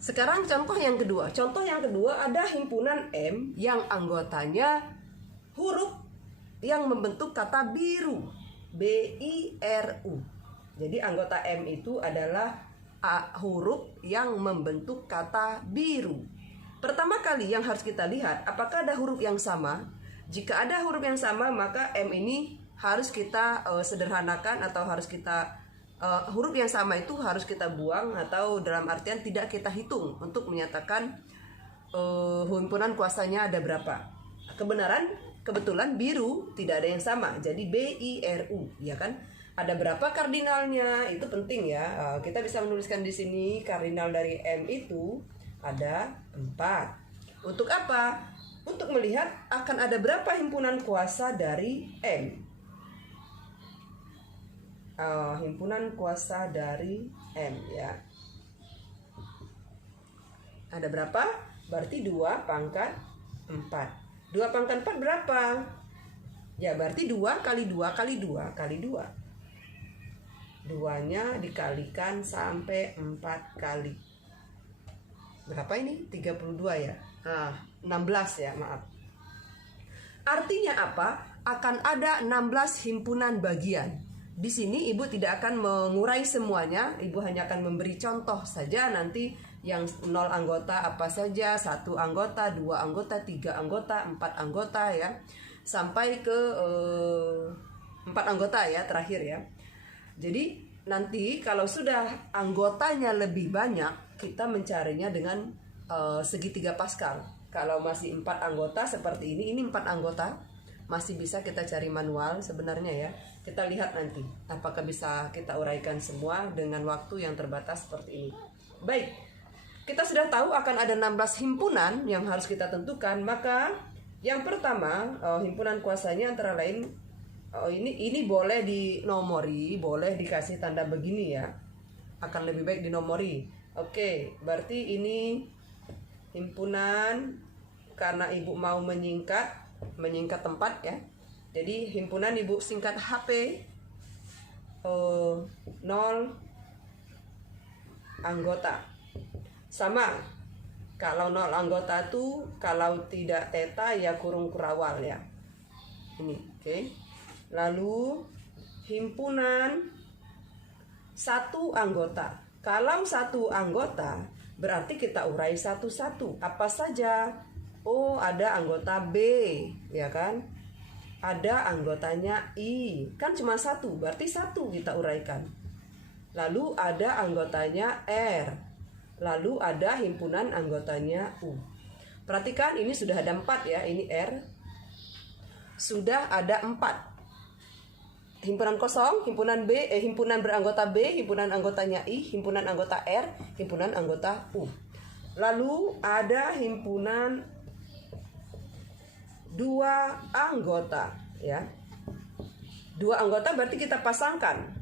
Sekarang contoh yang kedua. Contoh yang kedua ada himpunan M yang anggotanya huruf yang membentuk kata biru. B-I-R-U. Jadi anggota M itu adalah huruf yang membentuk kata biru. Pertama kali yang harus kita lihat, apakah ada huruf yang sama? Jika ada huruf yang sama, maka M ini harus kita sederhanakan atau harus kita huruf yang sama itu harus kita buang, atau dalam artian tidak kita hitung untuk menyatakan himpunan kuasanya ada berapa. Kebetulan biru tidak ada yang sama, jadi B-I-R-U, ya kan? Ada berapa kardinalnya? Itu penting ya. Kita bisa menuliskan di sini kardinal dari M itu ada 4. Untuk apa? Untuk melihat akan ada berapa himpunan kuasa dari M. Himpunan kuasa dari M, ya. Ada berapa? Berarti 2 pangkat 4. 2 pangkat 4 berapa? Ya berarti 2 kali 2 kali 2 kali 2. 2-nya dikalikan sampai 4 kali. Berapa ini? 32 ya? 16 ya, maaf. Artinya apa? Akan ada 16 himpunan bagian. Di sini ibu tidak akan mengurai semuanya, ibu hanya akan memberi contoh saja nanti yang 0 anggota apa saja, 1 anggota, 2 anggota, 3 anggota, 4 anggota ya. Sampai ke 4 anggota ya terakhir ya. Jadi nanti kalau sudah anggotanya lebih banyak, kita mencarinya dengan segitiga Pascal. Kalau masih 4 anggota seperti ini 4 anggota, masih bisa kita cari manual sebenarnya ya. Kita lihat nanti apakah bisa kita uraikan semua dengan waktu yang terbatas seperti ini. Baik, kita sudah tahu akan ada 16 himpunan yang harus kita tentukan. Maka yang pertama, himpunan kuasanya antara lain, ini boleh dinomori, boleh dikasih tanda begini ya. Akan lebih baik dinomori. Oke, berarti ini himpunan karena ibu mau menyingkat tempat ya. Jadi himpunan ibu singkat HP 0 anggota. Sama, kalau 0 anggota tuh kalau tidak teta ya kurung kurawal ya. Ini, oke. Lalu himpunan 1 anggota. Kalau 1 anggota berarti kita urai satu-satu. Apa saja? Oh, ada anggota B, ya kan? Ada anggotanya I. Kan cuma 1, berarti 1 kita uraikan. Lalu ada anggotanya R. Lalu ada himpunan anggotanya U. Perhatikan ini sudah ada 4 ya, ini R. Sudah ada 4. Himpunan kosong, himpunan himpunan beranggota B, himpunan anggotanya I, himpunan anggota R, himpunan anggota U. Lalu ada himpunan 2 anggota ya. 2 anggota berarti kita pasangkan.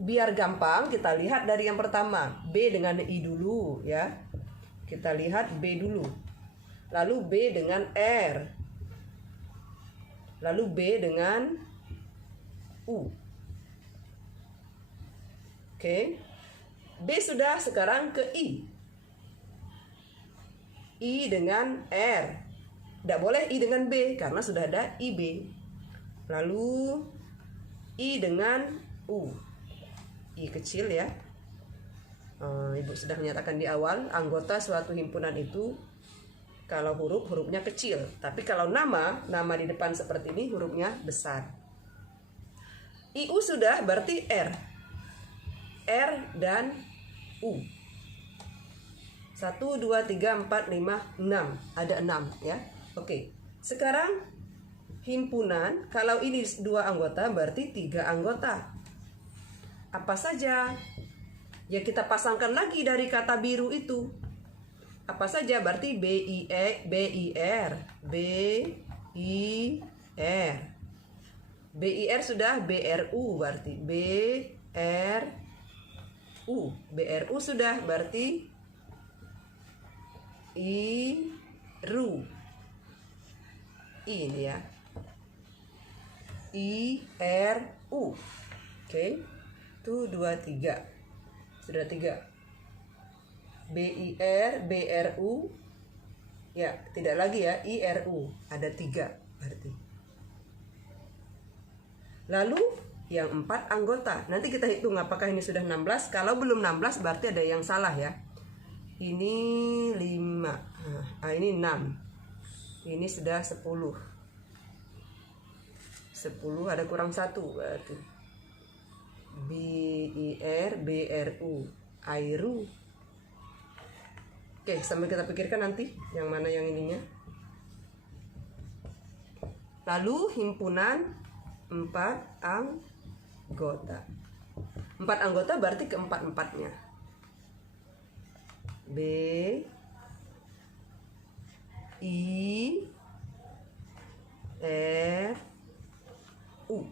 Biar gampang kita lihat dari yang pertama, B dengan I dulu ya. Kita lihat B dulu. Lalu B dengan R. Lalu B dengan U. Oke. B sudah, sekarang ke I. I dengan R. Tidak boleh I dengan B karena sudah ada IB. Lalu I dengan U. I kecil ya. Ibu sudah menyatakan di awal, anggota suatu himpunan itu kalau hurufnya kecil. Tapi kalau nama di depan seperti ini hurufnya besar. IU sudah, berarti R. R dan U. 1, 2, 3, 4, 5, 6. Ada 6 ya. Oke. Sekarang himpunan, kalau ini 2 anggota berarti 3 anggota. Apa saja? Ya kita pasangkan lagi dari kata biru itu. Apa saja? Berarti BIR. BIR sudah, BRU berarti BRU sudah, berarti IRU. Ini ya, IRU. Oke. 1, 2, 3. Sudah 3. BIR, BRU, ya tidak lagi ya, IRU, ada 3 berarti. Lalu yang 4 anggota, nanti kita hitung apakah ini sudah 16. Kalau belum 16 berarti ada yang salah ya. Ini 5, ini 6, ini sudah 10, ada kurang 1 berarti. BIR, BRU, AIRU. Oke, sambil kita pikirkan nanti yang mana yang ininya. Lalu himpunan 4 anggota. 4 anggota berarti keempat-empatnya. B, I, R, U.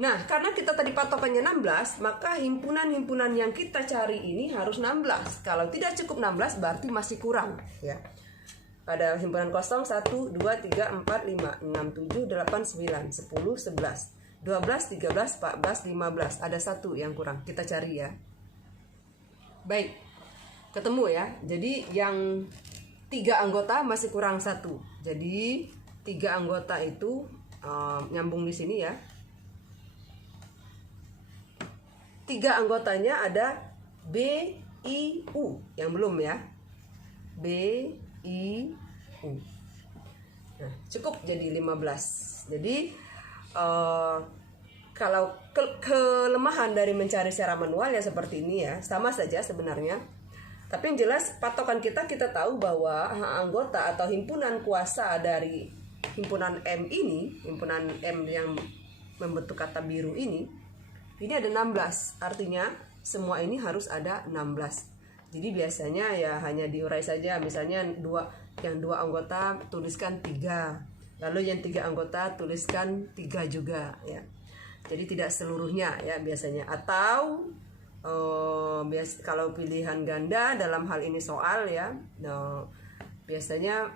Nah, karena kita tadi patokannya 16, maka himpunan-himpunan yang kita cari ini harus 16. Kalau tidak cukup 16 berarti masih kurang ya. Pada himpunan kosong 1, 2, 3, 4, 5, 6, 7, 8, 9, 10, 11, 12, 13, 14, 15. Ada 1 yang kurang, kita cari ya. Baik, ketemu ya. Jadi yang 3 anggota masih kurang 1. Jadi 3 anggota itu nyambung di sini ya. 3 anggotanya ada B, I, U. Yang belum ya, B, I, U. Nah, cukup jadi 15. Jadi kalau kelemahan dari mencari secara manual ya seperti ini ya, sama saja sebenarnya. Tapi yang jelas patokan kita tahu bahwa anggota atau himpunan kuasa dari himpunan M ini, himpunan M yang membentuk kata biru ini ada 16. Artinya semua ini harus ada 16. Jadi biasanya ya hanya diurai saja. Misalnya yang 2 anggota tuliskan 3. Lalu yang 3 anggota tuliskan 3 juga ya. Jadi tidak seluruhnya ya biasanya. Atau kalau pilihan ganda dalam hal ini soal ya, biasanya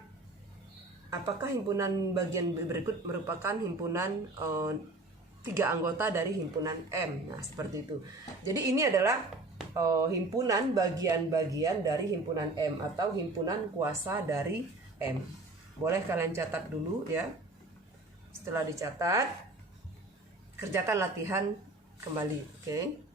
apakah himpunan bagian berikut merupakan himpunan 3 anggota dari himpunan M. Nah seperti itu. Jadi ini adalah himpunan bagian-bagian dari himpunan M atau himpunan kuasa dari M. Boleh kalian catat dulu ya. Setelah dicatat, kerjakan latihan kembali, oke?